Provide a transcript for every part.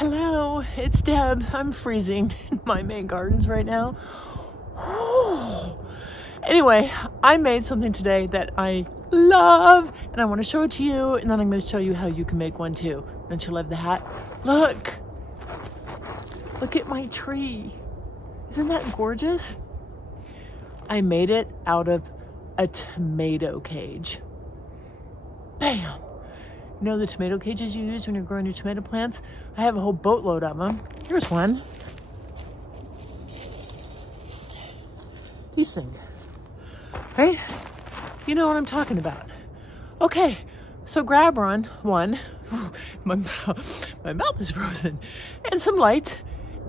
Hello, it's Deb. I'm freezing in my Maine gardens right now. Anyway, I made something today that I love and I want to show it to you, and then I'm going to show you how you can make one too. Don't you love the hat? Look at my tree. Isn't that gorgeous? I made it out of a tomato cage. Bam! You know the tomato cages you use when you're growing your tomato plants? I have a whole boatload of them. Here's one. These things. Right? You know what I'm talking about. Okay, so grab one. My mouth is frozen. And some lights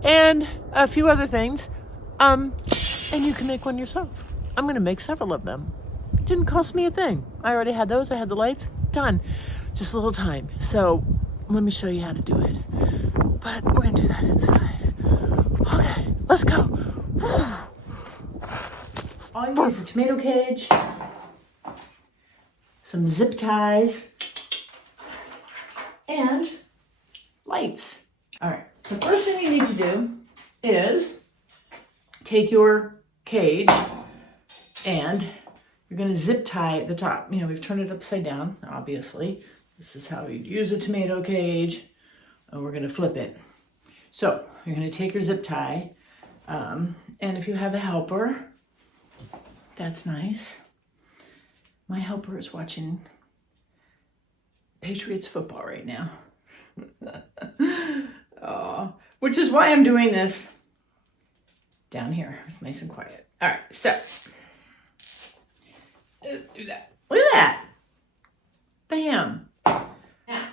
and a few other things. And you can make one yourself. I'm gonna make several of them. It didn't cost me a thing. I already had those, I had the lights, done. Just a little time. So let me show you how to do it. But we're gonna do that inside. Okay, let's go. All you need is a tomato cage, some zip ties, and lights. All right, the first thing you need to do is take your cage and you're gonna zip tie the top. You know, we've turned it upside down, obviously. This is how you'd use a tomato cage, and we're gonna flip it. So you're gonna take your zip tie, and if you have a helper, that's nice. My helper is watching Patriots football right now. Oh, which is why I'm doing this down here. It's nice and quiet. All right, so let's do that. Look at that. Bam. Now,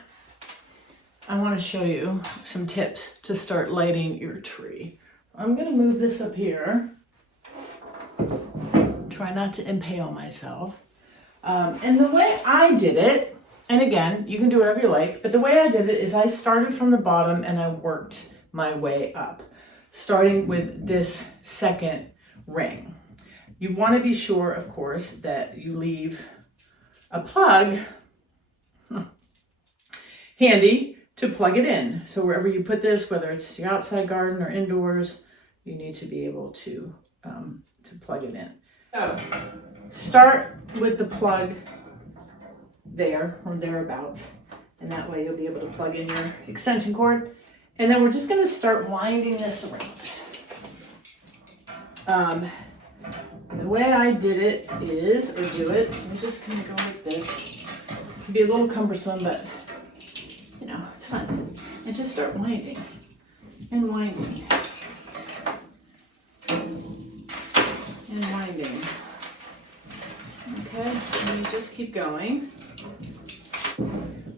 I want to show you some tips to start lighting your tree. I'm going to move this up here. Try not to impale myself. And the way I did it, and again, you can do whatever you like, but the way I did it is I started from the bottom and I worked my way up, starting with this second ring. You want to be sure, of course, that you leave a plug handy to plug it in. So wherever you put this, whether it's your outside garden or indoors, you need to be able to plug it in. So start with the plug there or thereabouts, and that way you'll be able to plug in your extension cord. And then we're just going to start winding this around. The way I did it is, or do it, I'm just going to go like this. It can be a little cumbersome, but you know, it's fun. And just start winding and winding and winding. Okay, and you just keep going.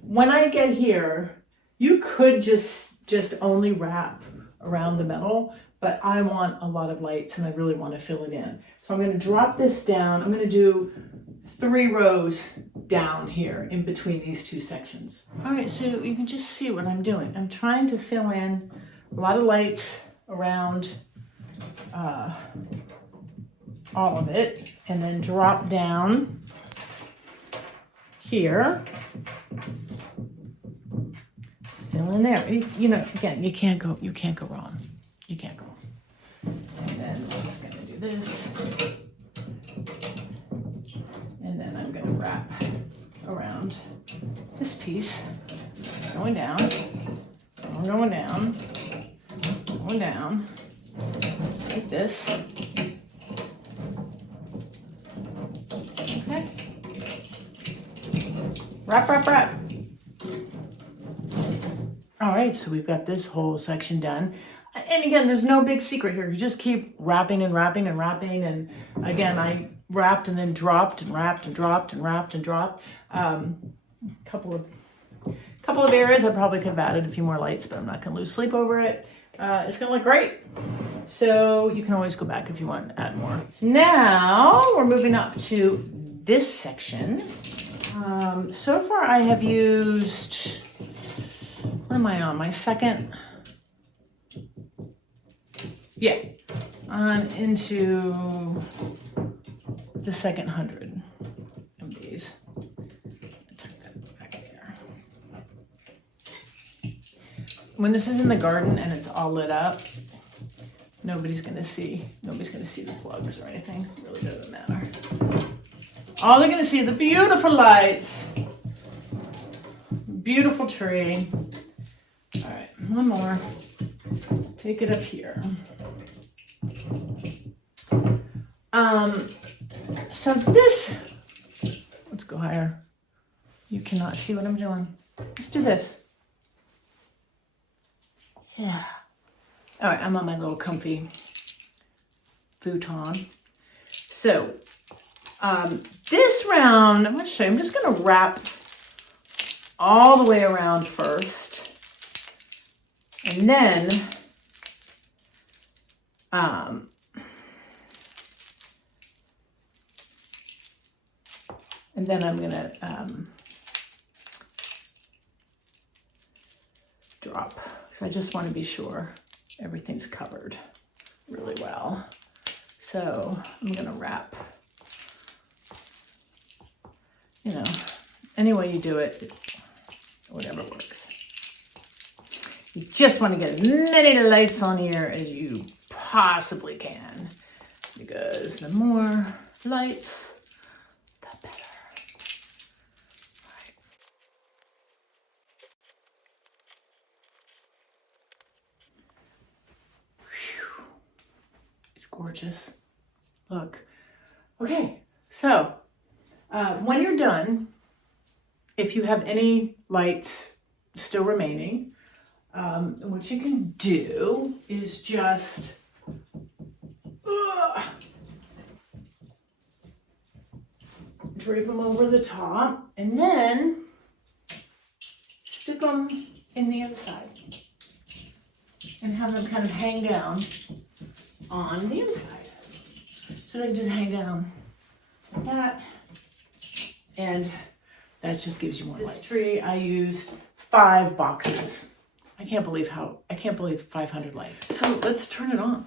When I get here, you could just only wrap around the metal, but I want a lot of lights and I really want to fill it in. So I'm going to drop this down. I'm going to do 3 rows down here in between these 2 sections. All right, so you can just see what I'm doing. I'm trying to fill in a lot of lights around all of it, and then drop down here. Fill in there. You know, again, you can't go wrong. You can't go wrong. And then I'm just gonna do this. And then I'm gonna wrap around this piece, going down, going down, going down, like this. Okay. Wrap. All right, so we've got this whole section done. And again, there's no big secret here. You just keep wrapping and wrapping and wrapping. And again, I wrapped and then dropped and wrapped and dropped and wrapped and dropped. Couple of areas I probably could have added a few more lights, but I'm not going to lose sleep over it. It's going to look great. So you can always go back if you want to add more. So now we're moving up to this section. So far I have used, what am I on? My second? Yeah, I'm into the second 100 of these. Tuck that back there. when this is in the garden and it's all lit up, nobody's gonna see the plugs or anything. It really doesn't matter. All they're gonna see are the beautiful lights. Beautiful tree. All right, one more. Take it up here. So this, let's go higher. You cannot see what I'm doing. Let's do this. Yeah. All right, I'm on my little comfy futon. So this round, I'm gonna show you, I'm just gonna wrap all the way around first. And then I'm gonna drop, because I just want to be sure everything's covered really well. So I'm gonna wrap, you know, any way you do it, whatever works. You just want to get as many lights on here as you possibly can, because the more lights, the better. All right. Whew. It's gorgeous. Look. Okay, so when you're done, if you have any lights still remaining, what you can do is just drape them over the top and then stick them in the inside and have them kind of hang down on the inside. So they can just hang down like that, and that just gives you more light. This tree I used 5 boxes. I can't believe 500 lights. So let's turn it on.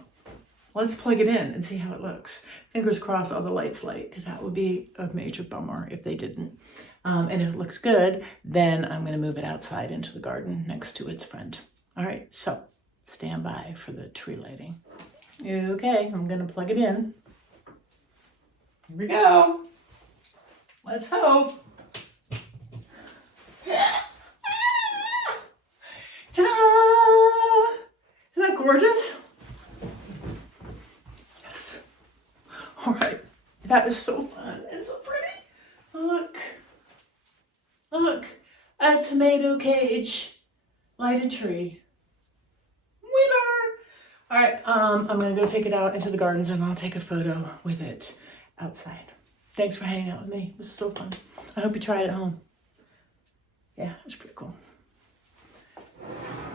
Let's plug it in and see how it looks. Fingers crossed all the lights light, because that would be a major bummer if they didn't. And if it looks good, then I'm gonna move it outside into the garden next to its friend. All right, so stand by for the tree lighting. Okay, I'm gonna plug it in. Here we go. Let's hope. Ta-da! Isn't that gorgeous? Yes. All right. That is so fun and so pretty. Look. Look. A tomato cage. Lighted tree. Winner! All right. I'm going to go take it out into the gardens and I'll take a photo with it outside. Thanks for hanging out with me. This was so fun. I hope you try it at home. Yeah, it's pretty cool.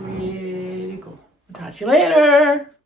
Really cool. I'll talk to you later.